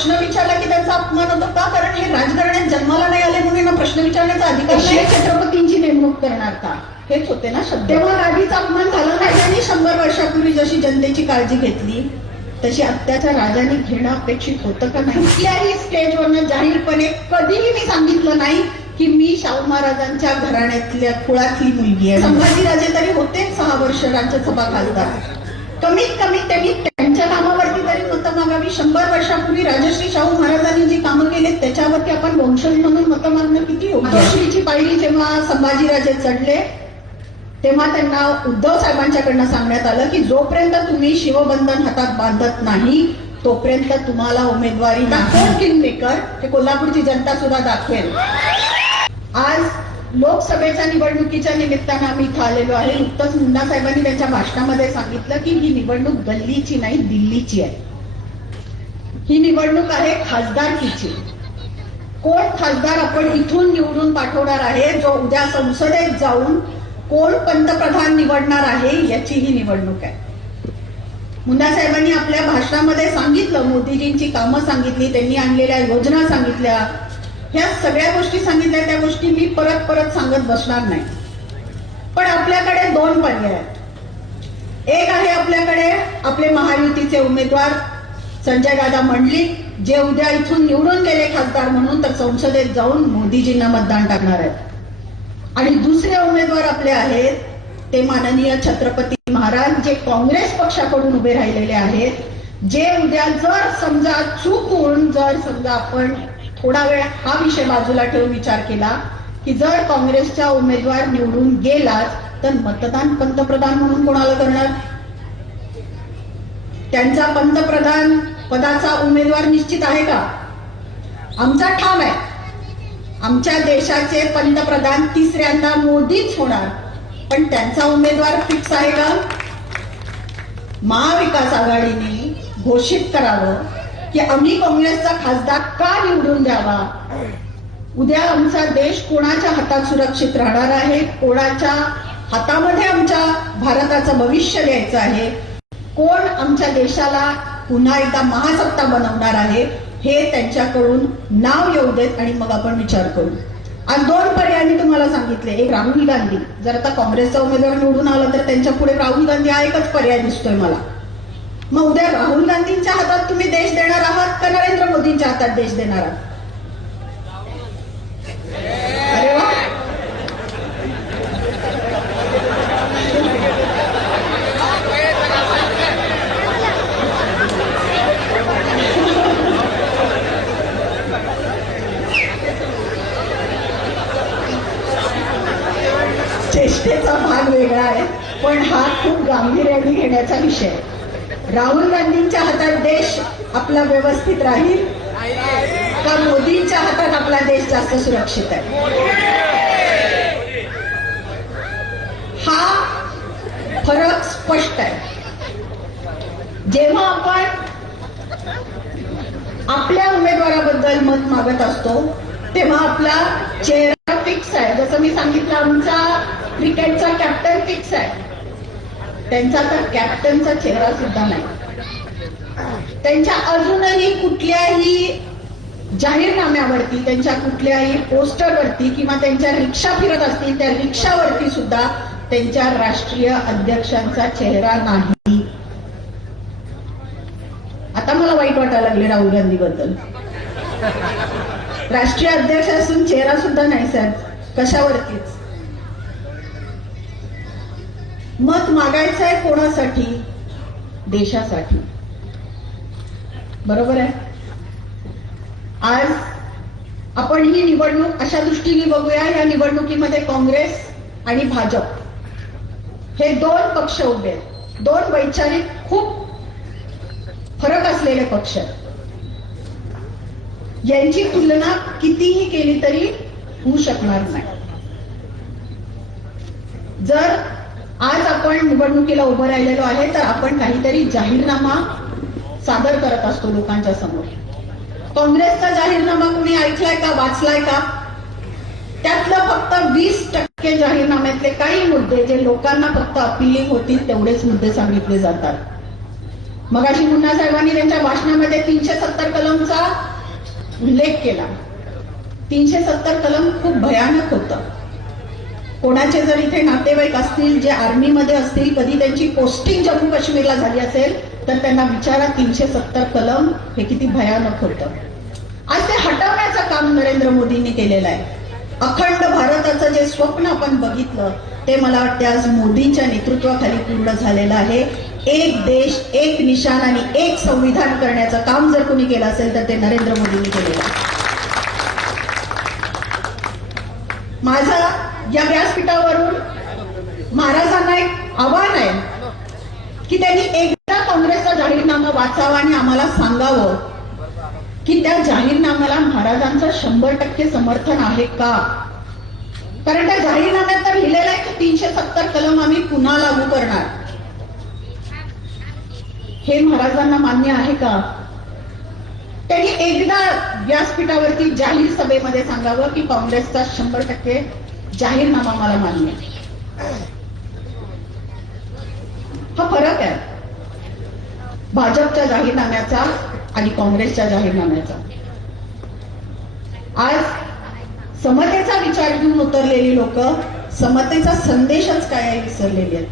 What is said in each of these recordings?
प्रश्न विचारला की त्यांचा अपमान होतो का? कारण हे राजकारण्यात जन्माला नाही आले म्हणून यांना प्रश्न विचारण्याचा अधिकार नाही. छत्रपतींची नेमणूक करणार का? हेच होते ना तेव्हा राजाचा अपमान झाला नाही. आणि शंभर वर्षापूर्वी जशी जनतेची काळजी घेतली तशी अत्याचार राजाने घेणं अपेक्षित होतं का नाही? कुठल्याही स्टेजवरनं जाहीरपणे कधीही मी सांगितलं नाही की मी शाहू महाराजांच्या घराण्यातल्या कुळातली मुलगी आहे. संभाजीराजे तरी होते सहा वर्ष राज्यसभा खासदार कमीत कमी त्यांनी त्यांच्या तरी मतं मागावी. शंभर वर्षापूर्वी राजश्री शाहू महाराजांनी जी कामं केले त्याच्यावरती आपण वंशज म्हणून मतं मागणं किती योग्य राजश्रीची पायरी जेव्हा संभाजीराजे चढले तेव्हा त्यांना उद्धव साहेबांच्याकडनं सांगण्यात आलं की जोपर्यंत तुम्ही शिवबंधन हातात बांधत नाही तोपर्यंत तुम्हाला उमेदवारी दाखवून किंग मेकर हे कोल्हापूरची जनता सुद्धा दाखवेल. आज लोकसभेच्या निवडणुकीच्या निमित्तानं आम्ही इथं आलेलो आहे. नुकतंच मुंडा साहेबांनी त्यांच्या भाषणामध्ये सांगितलं की ही निवडणूक गल्लीची नाही दिल्लीची आहे. ही निवडणूक आहे खासदारकीची कोण खासदार आपण इथून निवडून पाठवणार आहे? जो उद्या संसदेत जाऊन कोण पंतप्रधान निवडणार आहे याची ही निवडणूक आहे. मुंडा साहेबांनी आपल्या भाषणामध्ये सांगितलं मोदीजींची कामं सांगितली त्यांनी आणलेल्या योजना सांगितल्या. ह्या सगळ्या गोष्टी सांगितल्या त्या गोष्टी मी परत परत सांगत बसणार नाही. पण आपल्याकडे दोन पर्याय आहेत. एक आहे आपल्याकडे आपले महायुतीचे उमेदवार संजय दादा म्हणली जे उद्या इथून निवडून गेले खासदार म्हणून तर संसदेत जाऊन मोदीजींना मतदान टाकणार आहेत. आणि दुसरे उमेदवार आपले आहेत ते माननीय छत्रपती महाराज जे काँग्रेस पक्षाकडून उभे राहिलेले आहेत. जे उद्या जर समजा चुकून जर समजा आपण थोडा वेळ हा विषय बाजूला ठेवून विचार केला की जर काँग्रेसचा उमेदवार निवडून गेलाच तर मतदान पंतप्रधान म्हणून कोणाला करणार? त्यांचा पंतप्रधान पदाचा उमेदवार निश्चित आहे का? आमचा ठाम आहे. आमच्या देशाचे पंतप्रधान तिसऱ्यांदा मोदीच होणार. पण त्यांचा उमेदवार फिक्स आहे का? महाविकास आघाडीने घोषित करावं की आम्ही काँग्रेसचा खासदार का निवडून द्यावा? उद्या आमचा देश कोणाच्या हातात सुरक्षित राहणार आहे? कोणाच्या हातामध्ये आमच्या भारताचं भविष्य द्यायचं आहे? कोण आमच्या देशाला पुन्हा एकदा महासत्ता बनवणार आहे हे त्यांच्याकडून नाव येऊ देत आणि मग आपण विचार करू. आज दोन पर्याय मी तुम्हाला सांगितले. एक राहुल गांधी. जर आता काँग्रेसचा उमेदवार निवडून आला तर त्यांच्या पुढे राहुल गांधी हा एकच पर्याय दिसतोय मला. मग उद्या राहुल गांधींच्या हातात तुम्ही देश देणार आहात का नरेंद्र मोदींच्या हातात देश देणार आहात अरे वा चेष्टेचा भाग वेगळा आहे पण हा खूप गांभीर्याने घेण्याचा विषय आहे. राहुल गांधींच्या हातात देश आपला व्यवस्थित राहील का मोदींच्या हातात आपला देश जास्त सुरक्षित आहे? हा फरक स्पष्ट आहे. जेव्हा आपण आपल्या उमेदवाराबद्दल मत मागत असतो तेव्हा आपला चेहरा फिक्स आहे. जसं मी सांगितलं आमचा क्रिकेटचा कॅप्टन फिक्स आहे. त्यांचा तर कॅप्टनचा चेहरा सुद्धा नाही. त्यांच्या अजूनही कुठल्याही जाहीरनाम्यावरती त्यांच्या कुठल्याही पोस्टरवरती किंवा त्यांच्या रिक्षा फिरत असतील त्या रिक्षावरती सुद्धा त्यांच्या राष्ट्रीय अध्यक्षांचा चेहरा नाही. आता मला वाईट वाटायला लागले राहुल गांधी बद्दल राष्ट्रीय अध्यक्ष असून चेहरा सुद्धा नाही साहेब कशावरतीच? मत मागायचं आहे कोणासाठी? देशासाठी. बरोबर आहे? आज आपण ही निवडणूक अशा दृष्टीने बघूया या निवडणुकीमध्ये काँग्रेस आणि भाजप. हे दोन पक्ष उभे आहेत. दोन वैचारिक खूप फरक असलेले पक्ष यांची तुलना कितीही केली तरी होऊ शकणार नाही. जर आज आपण निवडणुकीला उभं राहिलेलो आहे तर आपण काहीतरी जाहीरनामा सादर करत असतो लोकांच्या समोर. काँग्रेसचा जाहीरनामा कुणी ऐकलाय का वाचलाय का? त्यातलं फक्त वीस टक्के जाहीरनाम्यातले काही मुद्दे जे लोकांना फक्त अपिलिंग होतील तेवढेच मुद्दे सांगितले जातात. मगाशी मुन्ना साहेबांनी त्यांच्या भाषणामध्ये तीनशे सत्तर कलमचा उल्लेख केला. तीनशे सत्तर कलम खूप भयानक होतं. कोणाचे जर इथे नातेवाईक असतील जे आर्मीमध्ये असतील कधी त्यांची पोस्टिंग जम्मू काश्मीरला झाली असेल तर त्यांना विचारा तीनशे सत्तर कलम हे किती भयानक होतं. आज ते हटवण्याचं काम नरेंद्र मोदींनी केलेलं आहे. अखंड भारताचं जे स्वप्न आपण बघितलं ते मला वाटते आज मोदींच्या नेतृत्वाखाली पूर्ण झालेलं आहे. एक देश एक निशाण आणि एक संविधान करण्याचं काम जर कोणी केलं असेल तर ते नरेंद्र मोदींनी केलेलं आहे. माझा या व्यासपीठावरून महाराजांना एक आव्हान आहे की त्यांनी एकदा काँग्रेसचा जाहीरनामा वाचावा आणि आम्हाला सांगावं की त्या जाहीरनाम्याला महाराजांचं शंभर टक्के समर्थन आहे का? कारण त्या जाहीरनाम्यात तर लिहिलेलं आहे की तीनशे सत्तर कलम आम्ही पुन्हा लागू करणार. हे महाराजांना मान्य आहे का? त्यांनी एकदा व्यासपीठावरती जाहीर सभेमध्ये सांगावं की काँग्रेसचा शंभर टक्के जाहीरनामा मला मान्य हा फरक आहे. भाजपच्या जाहीरनाम्याचा आणि काँग्रेसच्या जाहीरनाम्याचा. आज समतेचा विचार घेऊन उतरलेली लोक समतेचा संदेशच काय विसरलेली आहेत.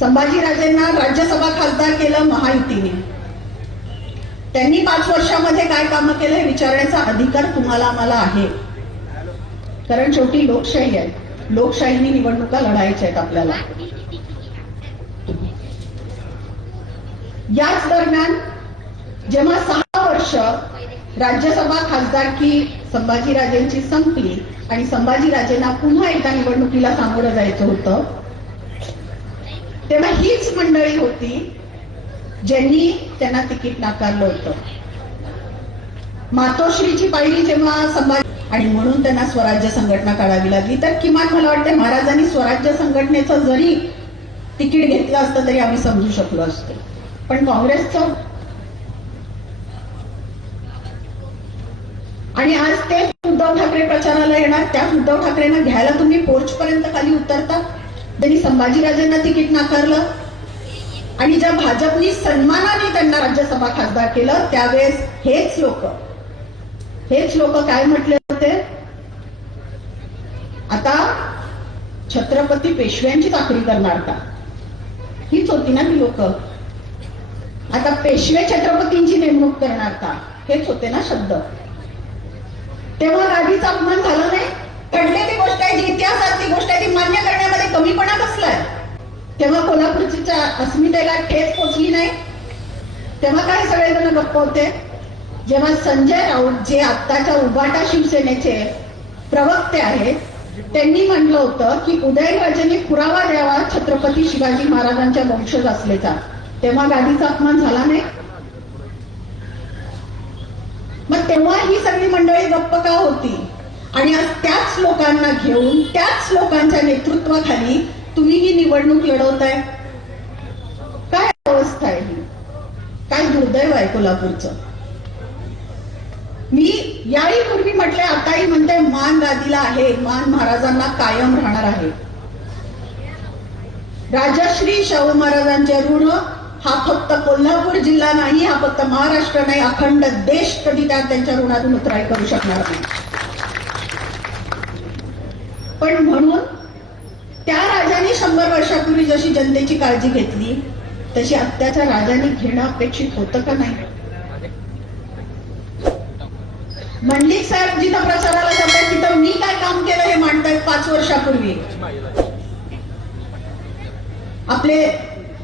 संभाजीराजेंना राज्यसभा खासदार केलं महायुतीने. त्यांनी पाच वर्षामध्ये काय कामं केलं हे विचारण्याचा अधिकार तुम्हाला आम्हाला आहे. कारण शेवटी लोकशाही आहे. लोकशाहीने निवडणुका लढायच्या आहेत आपल्याला. याच दरम्यान जेव्हा सहा वर्ष राज्यसभा खासदारकी संभाजीराजेंची संपली आणि संभाजीराजेंना पुन्हा एकदा निवडणुकीला सामोरं जायचं होतं तेव्हा हीच मंडळी होती ज्यांनी त्यांना तिकीट नाकारलं होतं. मातोश्रीची पायरी जेव्हा संभाजी आणि म्हणून त्यांना स्वराज्य संघटना काढावी लागली. तर किमान मला वाटतं महाराजांनी स्वराज्य संघटनेचं जरी तिकीट घेतलं असतं तरी आम्ही समजू शकलो असतो. पण काँग्रेसचं? आणि आज ते उद्धव ठाकरे प्रचाराला येणार त्याच उद्धव ठाकरेंना घ्यायला तुम्ही पोर्च पर्यंत खाली उतरता? त्यांनी संभाजीराजेंना तिकीट नाकारलं. आणि ज्या भाजपनी सन्मानाने त्यांना राज्यसभा खासदार केलं त्यावेळेस हेच लोक हेच लोक काय म्हटले होते? आता छत्रपती पेशव्यांची चाकरी करणार का? हीच होती ना ती लोक. आता पेशवे छत्रपतींची नेमणूक करणार का? हेच होते ना शब्द. तेव्हा गादीचा अपमान झाला नाही? घडले ती गोष्ट आहे जी इतिहासातली गोष्ट आहे ती मान्य करण्यामध्ये कमीपणा कसलाय तेव्हा कोल्हापूरच्या अस्मितेला ठेच पोचली नाही? तेव्हा काय सगळेजण गप्प होते? जेव्हा संजय राऊत जे आत्ताच्या उबाटा शिवसेनेचे प्रवक्ते आहेत त्यांनी म्हटलं होतं की उदयनराजेंनी पुरावा द्यावा छत्रपती शिवाजी महाराजांच्या वंशज असल्याचा तेव्हा गादीचा अपमान झाला नाही? मग तेव्हा ही सगळी मंडळी गप्प का होती? आणि आज त्याच लोकांना घेऊन त्याच लोकांच्या नेतृत्वाखाली तुम्ही ही निवडणूक लढवताय? काय अवस्था आहे ही? काय दुर्दैव आहे कोल्हापूरचं? मी याही पूर्वी म्हटले आताही म्हणते मान गादीला आहे मान महाराजांना कायम राहणार आहे. राजश्री शाहू महाराजांचे ऋण हा फक्त कोल्हापूर जिल्हा नाही हा फक्त महाराष्ट्र नाही अखंड देश कधी त्या त्यांच्या ऋणातून उतराय करू शकणार नाही. पण म्हणून त्या राजाने शंभर वर्षापूर्वी जशी जनतेची काळजी घेतली तशी आत्ताच्या राजाने घेणं अपेक्षित होतं का नाही? मंडलिक साहेब जिथं प्रचाराला जातात तिथं मी काय काम केलं हे मांडतायत पाच वर्षापूर्वी? आपले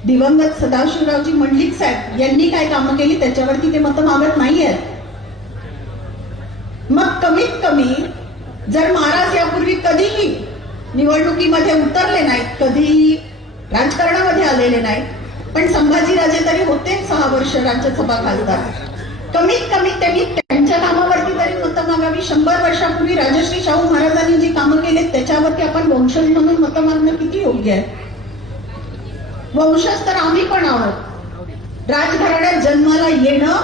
दिवंगत सदाशिवरावजी मंडलिक साहेब यांनी काय कामं केली? त्याच्यावरती ते मतं मागत नाहीयेत. मग कमीत कमी जर महाराज यापूर्वी कधीही निवडणुकीमध्ये उतरले नाहीत कधीही राजकारणामध्ये आलेले नाहीत पण संभाजीराजे तरी होते सहा वर्ष राज्यसभा खासदार. कमीत कमी त्यांनी शंभर वर्षापूर्वी राजश्री शाहू महाराजांनी जी कामं केली त्याच्यावरती आपण वंशज म्हणून मतं मागणं किती योग्य आहे? वंशज तर आम्ही पण आहोत. राजघराण्यात जन्माला येणं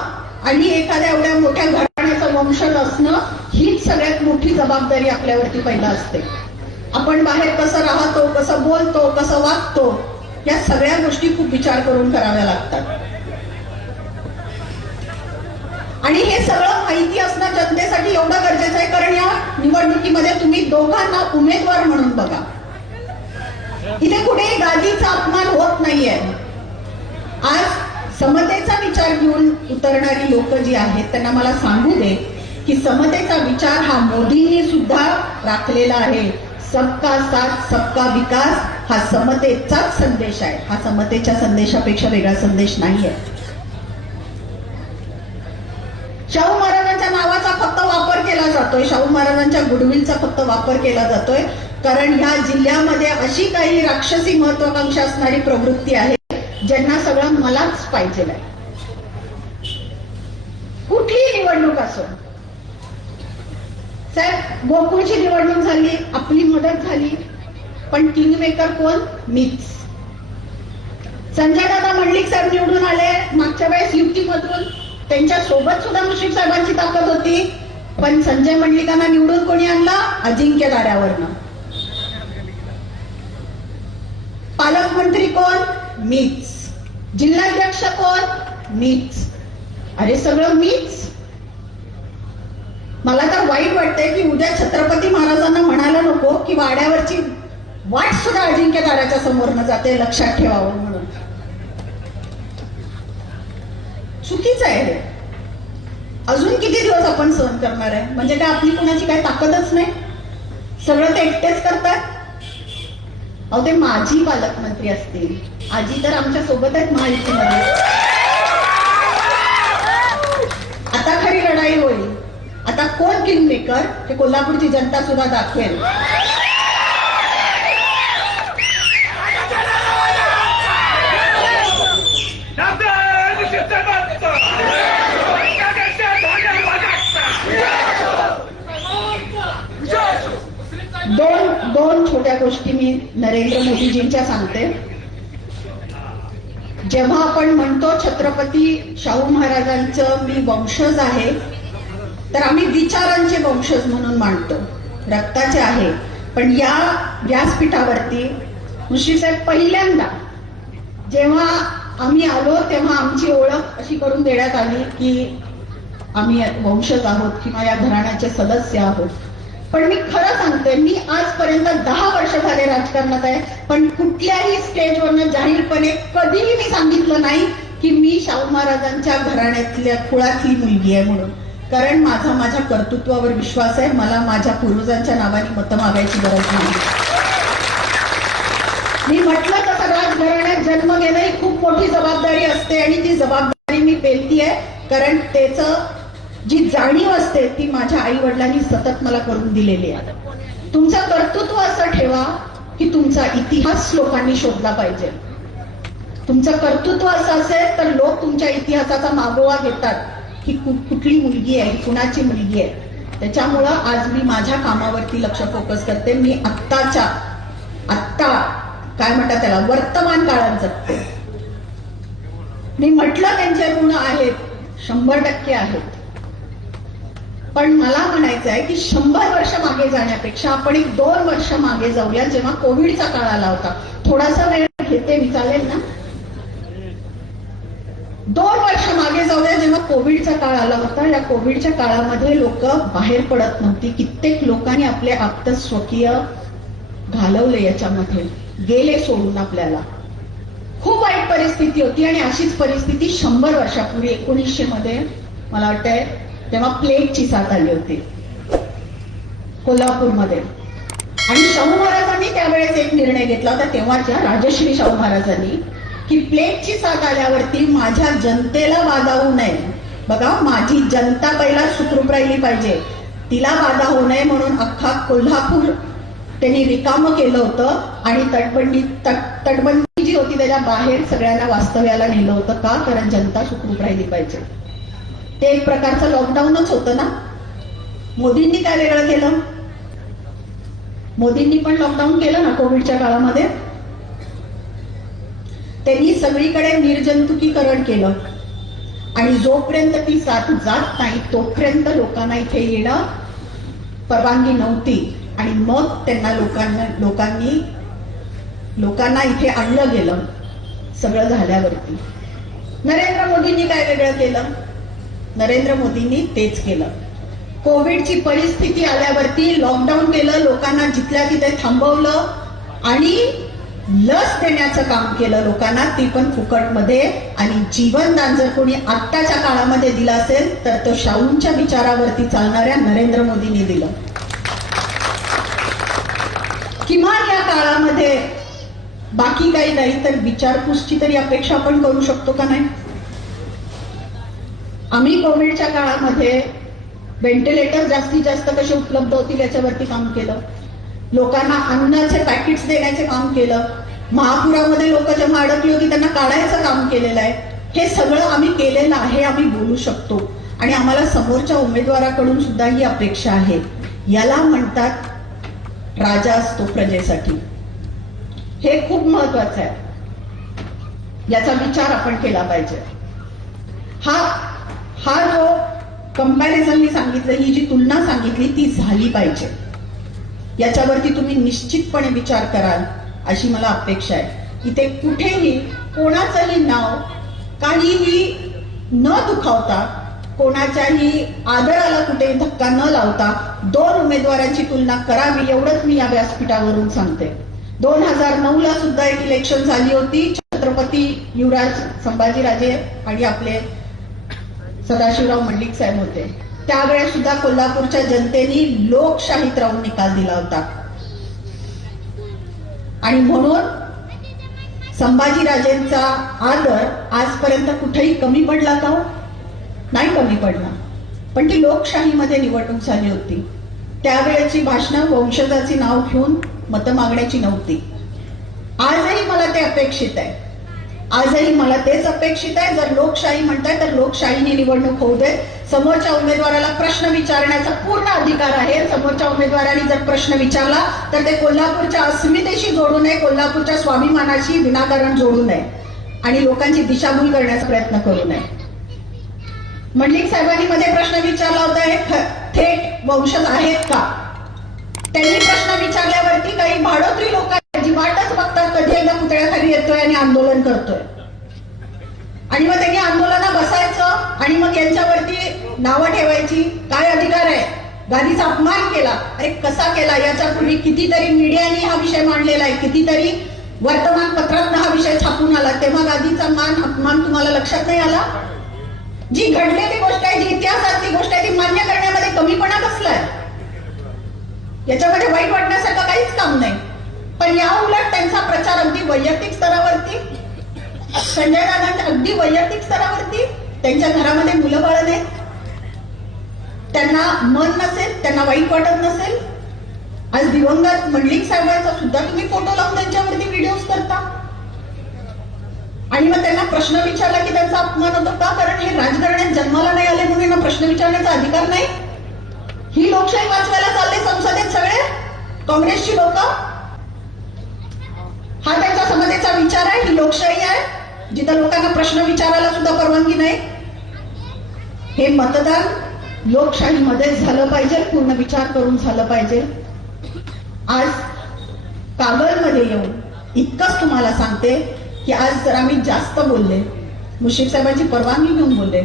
आणि एखाद्या एवढ्या मोठ्या घराण्याचं वंशज असणं हीच सगळ्यात मोठी जबाबदारी आपल्यावरती पहिला असते. आपण बाहेर कसं राहतो कसं बोलतो कसं वागतो या सगळ्या गोष्टी खूप विचार करून कराव्या लागतात. आणि हे सगळं माहिती असणं जनतेसाठी एवढं गरजेचं आहे कारण या निवडणुकीमध्ये तुम्ही दोघांना उमेदवार म्हणून बघा. इथे कुठेही गादीचा अपमान होत नाहीये. आज समतेचा विचार घेऊन उतरणारी लोक जी आहेत त्यांना मला सांगू दे की समतेचा विचार हा मोदींनी सुद्धा राखलेला आहे. सबका साथ सबका विकास हा समतेचाच संदेश आहे. हा समतेच्या संदेशापेक्षा वेगळा संदेश नाहीये शाहू महाराजांच्या नावाचा फक्त वापर केला जातोय. शाहू महाराजांच्या गुडविलचा फक्त वापर केला जातोय. कारण ह्या जिल्ह्यामध्ये अशी काही राक्षसी महत्वाकांक्षा असणारी प्रवृत्ती आहे ज्यांना सगळं मलाच पाहिजे आहे कुठलीही निवडणूक असो. साहेब गोकुळची निवडणूक झाली आपली मदत झाली. पण किंग मेकर कोण? मीच. संजय दादा मंडलिक साहेब निवडून आले. मागच्या वेळेस युतीमधून त्यांच्यासोबत सुद्धा मुश्रीफ साहेबांची ताकद होती. पण संजय मंडलिकांना निवडून कोणी आणला? अजिंक्य दाऱ्यावरनं. पालकमंत्री कोण? मीच. जिल्हाध्यक्ष कोण? मीच. अरे सगळं मीच? मला तर वाईट वाटतंय की उद्या छत्रपती महाराजांना म्हणायला नको की वाड्यावरची वाट सुद्धा अजिंक्य दाराच्या समोरनं जाते लक्षात ठेवावं म्हणून. चुकीचं आहे हे. अजून किती दिवस आपण सहन करणार आहे? म्हणजे काय आपली कुणाची काय ताकदच नाही? सगळं ते एकटेच करतात? अहो ते माझी पालकमंत्री असतील. आजी तर आमच्यासोबत आहेत महायुतीमध्ये. आता खरी लढाई होईल. आता कोण किंग मेकर हे कोल्हापूरची जनता सुद्धा दाखवेल. गोष्टी मी नरेंद्र मोदीजींच्या सांगते. जेव्हा आपण म्हणतो छत्रपती शाहू महाराजांचं मी वंशज आहे तर आम्ही विचारांचे वंशज म्हणून मानतो रक्ताचे आहे. पण या व्यासपीठावरती मुश्री साहेब पहिल्यांदा जेव्हा आम्ही आलो तेव्हा आमची ओळख अशी करून देण्यात आली की आम्ही वंशज आहोत किंवा या घराण्याचे सदस्य आहोत. पण मी खरं सांगते मी आजपर्यंत दहा वर्ष झाले राजकारणात आहे पण कुठल्याही स्टेजवरनं जाहीरपणे कधीही मी सांगितलं नाही की मी शाहू महाराजांच्या घराण्यातल्या कुळातली मुलगी आहे म्हणून. कारण माझा माझ्या कर्तृत्वावर विश्वास आहे मला माझ्या पूर्वजांच्या नावाने मतं मागायची गरज नाही. मी म्हटलं तसं राजघराण्यात जन्म घेणं ही खूप मोठी जबाबदारी असते आणि ती जबाबदारी मी पेलती आहे कारण त्याचं जी जाणीव असते ती माझ्या आई वडिलांनी सतत मला करून दिलेली आहे. तुमचं कर्तृत्व असं ठेवा की तुमचा इतिहास लोकांनी शोधला पाहिजे. तुमचं कर्तृत्व असं असेल तर लोक तुमच्या इतिहासाचा मागोवा घेतात की कुठली मुलगी आहे कुणाची मुलगी आहे. त्याच्यामुळं आज मी माझ्या कामावरती लक्ष फोकस करते. मी आत्ताच्या आत्ता काय म्हणतात त्याला वर्तमान काळात जगते. मी म्हटलं त्यांचे गुण आहेत शंभर टक्के आहेत. पण मला म्हणायचं आहे की शंभर वर्ष मागे जाण्यापेक्षा आपण एक दोन वर्ष मागे जाऊया जेव्हा कोविडचा काळ आला होता. थोडासा वेळ घेते मी चालेल ना? दोन वर्ष मागे जाऊया जेव्हा कोविडचा काळ आला होता. या कोविडच्या काळामध्ये लोक बाहेर पडत नव्हती. कित्येक लोकांनी आपले आप्त स्वकीय घालवले याच्यामध्ये. गेले सोडून आपल्याला. खूप वाईट परिस्थिती होती आणि अशीच परिस्थिती शंभर वर्षापूर्वी एकोणीसशे मध्ये मला वाटतंय तेव्हा प्लेगची साथ आली होती. कोल्हापूरमध्ये. आणि शाहू महाराजांनी त्यावेळेस एक निर्णय घेतला होता तेव्हाच्या राजश्री शाहू महाराजांनी की प्लेगची साथ आल्यावरती माझ्या जनतेला वादावू होऊ नये. बघा माझी जनता पहिला सुखरूप राहिली पाहिजे. तिला बाधा होऊ नये म्हणून अख्खा कोल्हापूर त्यांनी रिकामं केलं होतं आणि तटबंदी तट तटबंदी जी होती त्याच्या बाहेर सगळ्यांना वास्तव्याला नेलं होतं का? कारण जनता सुखरूप राहिली पाहिजे. ते एक प्रकारचं लॉकडाऊनच होतं ना? मोदींनी काय वेगळं केलं? मोदींनी पण लॉकडाऊन केलं ना कोविडच्या काळामध्ये? त्यांनी सगळीकडे निर्जंतुकीकरण केलं. आणि जोपर्यंत ती साथ जात नाही तोपर्यंत लोकांना इथे येणं परवानगी नव्हती. आणि मग त्यांना लोकांना लोकांनी लोकांना इथे आणलं गेलं सगळं झाल्यावरती. नरेंद्र मोदींनी काय वेगळं केलं? नरेंद्र मोदींनी तेच केलं. कोविडची परिस्थिती आल्यावरती लॉकडाऊन केलं लोकांना जिथल्या तिथे थांबवलं आणि लस देण्याचं काम केलं लोकांना ती पण फुकटमध्ये. आणि जीवनदान जर कोणी आत्ताच्या काळामध्ये दिलं असेल तर तो शाहूंच्या विचारावरती चालणाऱ्या नरेंद्र मोदींनी दिलं. किमान या काळामध्ये बाकी काही नाही तर विचारपूसची तरी अपेक्षा आपण करू शकतो का नाही? आम्ही कोविडच्या काळामध्ये व्हेंटिलेटर जास्तीत जास्त कसे उपलब्ध होतील याच्यावरती काम केलं. लोकांना अन्नाचे पॅकेट्स देण्याचे काम केलं. महापुरामध्ये लोक जेव्हा अडकली होती त्यांना काढायचं काम केलेलं आहे. हे सगळं आम्ही केलेलं आहे आम्ही बोलू शकतो. आणि आम्हाला समोरच्या उमेदवाराकडून सुद्धा ही अपेक्षा आहे. याला म्हणतात राजा असतो प्रजेसाठी. हे खूप महत्वाचं आहे. याचा विचार आपण केला पाहिजे. हा हा जो कंपॅरिझन मी सांगितलं ही जी तुलना सांगितली ती झाली पाहिजे. याच्यावरती तुम्ही निश्चितपणे विचार कराल अशी मला अपेक्षा आहे. इथे कुठेही कोणाचंही नाव काहीही न दुखावता कोणाच्याही आदराला कुठे धक्का न लावता दोन उमेदवारांची तुलना करावी एवढंच मी या व्यासपीठावरून सांगते. दोन हजार नऊ ला सुद्धा एक इलेक्शन झाली होती छत्रपती युवराज संभाजीराजे आणि आपले सदाशिवराव मंडिक साहेब होते. त्यावेळेस सुद्धा कोल्हापूरच्या जनतेने लोकशाहीत राहून निकाल दिला होता. आणि म्हणून संभाजीराजेंचा आदर आजपर्यंत कुठेही कमी पडला का हो? नाही कमी पडला. पण ती लोकशाहीमध्ये निवडणूक झाली होती. त्यावेळेची भाषणं वंशजाची नाव घेऊन मतं मागण्याची नव्हती. आजही मला ते अपेक्षित आहे. आजही मला तेच अपेक्षित आहे. जर लोकशाही म्हणताय तर लोकशाहीने निवडणूक होऊ दे. समोरच्या उमेदवाराला प्रश्न विचारण्याचा पूर्ण अधिकार आहे. समोरच्या उमेदवाराने जर प्रश्न विचारला तर ते कोल्हापूरच्या अस्मितेशी जोडू नये कोल्हापूरच्या स्वाभिमानाशी विनाकारण जोडू नये आणि लोकांची दिशाभूल करण्याचा प्रयत्न करू नये. मंडलिक साहेबांनी मध्ये प्रश्न विचारला होता हे थेट वंशज आहेत का? त्यांनी प्रश्न विचारल्यावरती काही भाडोत्री लोक वाटच बघतात कधी एकदा पुतळ्याखाली येतोय आणि आंदोलन करतोय. आणि मग त्यांनी आंदोलना बसायचं आणि मग यांच्यावरती नावं ठेवायची. काय अधिकार आहे? गादीचा अपमान केला. अरे कसा केला? याच्यापूर्वी कितीतरी मीडियाने हा विषय मांडलेला आहे. कितीतरी वर्तमानपत्रात हा विषय छापून आला. तेव्हा गादीचा मान अपमान तुम्हाला लक्षात नाही आला? जी घडलेली गोष्ट आहे जी इतिहासातली गोष्ट आहे ती मान्य करण्यामध्ये कमीपणा बसलाय. याच्यामध्ये वाईट वाटण्यासारखं काहीच काम नाही. पण या उलट त्यांचा प्रचार अगदी वैयक्तिक स्तरावरती. संजय दादांच्या अगदी वैयक्तिक स्तरावरती. त्यांच्या घरामध्ये मुलं बाळ नाहीत. त्यांना मन नसेल त्यांना वाईट वाटत नसेल. आज दिवंगत मंडलिक साहेबांचा सुद्धा तुम्ही फोटो लावून त्यांच्यावरती व्हिडिओज करता. आणि मग त्यांना प्रश्न विचारला की त्यांचा अपमान होतो का? कारण हे राजकारण्यात जन्माला नाही आले म्हणून यांना प्रश्न विचारण्याचा अधिकार नाही. ही लोकशाही वाचवायला चालले संसदेत सगळे? काँग्रेसची लोक? हा समतेचा विचार आहे ही लोकशाही आहे. जिथं लोकांना प्रश्न विचारायला सुद्धा परवानगी नाही. हे मतदान लोकशाहीमध्ये झालं पाहिजे पूर्ण विचार करून झालं पाहिजे. आज कागलमध्ये येऊन इतकंच तुम्हाला सांगते की आज जरा मी जास्त बोलले. मुशीफ साहेबांची परवानगी घेऊन बोलले.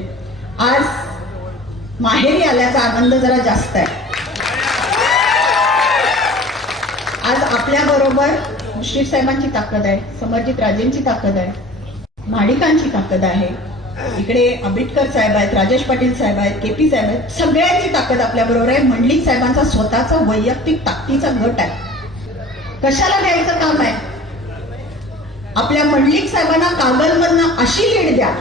आज माहेरी आल्याचा आनंद जरा जास्त आहे. आज आपल्या बरोबर मुश्रीफ साहेबांची ताकद आहे समरजित राजेंची ताकद आहे माडिकांची ताकद आहे. इकडे आंबेडकर साहेब आहेत राजेश पाटील साहेब आहेत के पी साहेब आहेत सगळ्यांची ताकद आपल्या बरोबर आहे. मंडलिक साहेबांचा स्वतःचा वैयक्तिक ताकदीचा गट आहे. कशाला द्यायचं काम आहे? आपल्या मंडलिक साहेबांना कागलमधनं अशी लीड द्या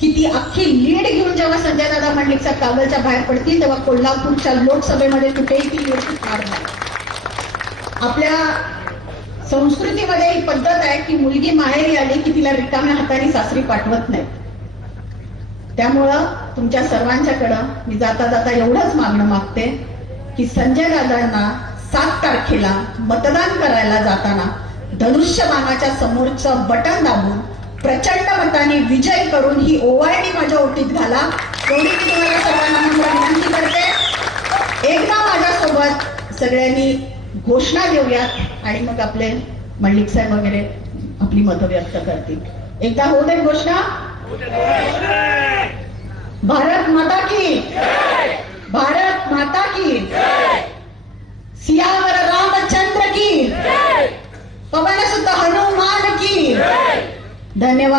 की ती अख्खी लीड घेऊन जेव्हा संजय दादा मंडलिक साहेब कागलच्या बाहेर पडतील तेव्हा कोल्हापूरच्या लोकसभेमध्ये कुठेही ती लीड नाही. आपल्या संस्कृतीमध्ये ही पद्धत आहे की मुलगी माहेरी आली की तिला रिकाम्या हाताने सासरी पाठवत नाही. त्यामुळं तुमच्या सर्वांच्याकडं मी जाता जाता एवढंच मागणं मागते की संजय दादांना सात तारखेला मतदान करायला जाताना धनुष्यबाणाच्या समोरचं बटन दाबून प्रचंड मताने विजय करून ही ओवाळणी माझ्या ओटीत घाला. एवढी मी तुम्हाला सर्वांना विनंती करते. एकदा माझ्यासोबत सगळ्यांनी घोषणा देऊयात. आणि मग आपले मल्लिक साहेब वगैरे आपली मतं व्यक्त करतील. एकदा होऊ दे घोषणा. भारत माता की. भारत माता की. सियावर रामचंद्र की. पवन सुत हनुमान की. धन्यवाद.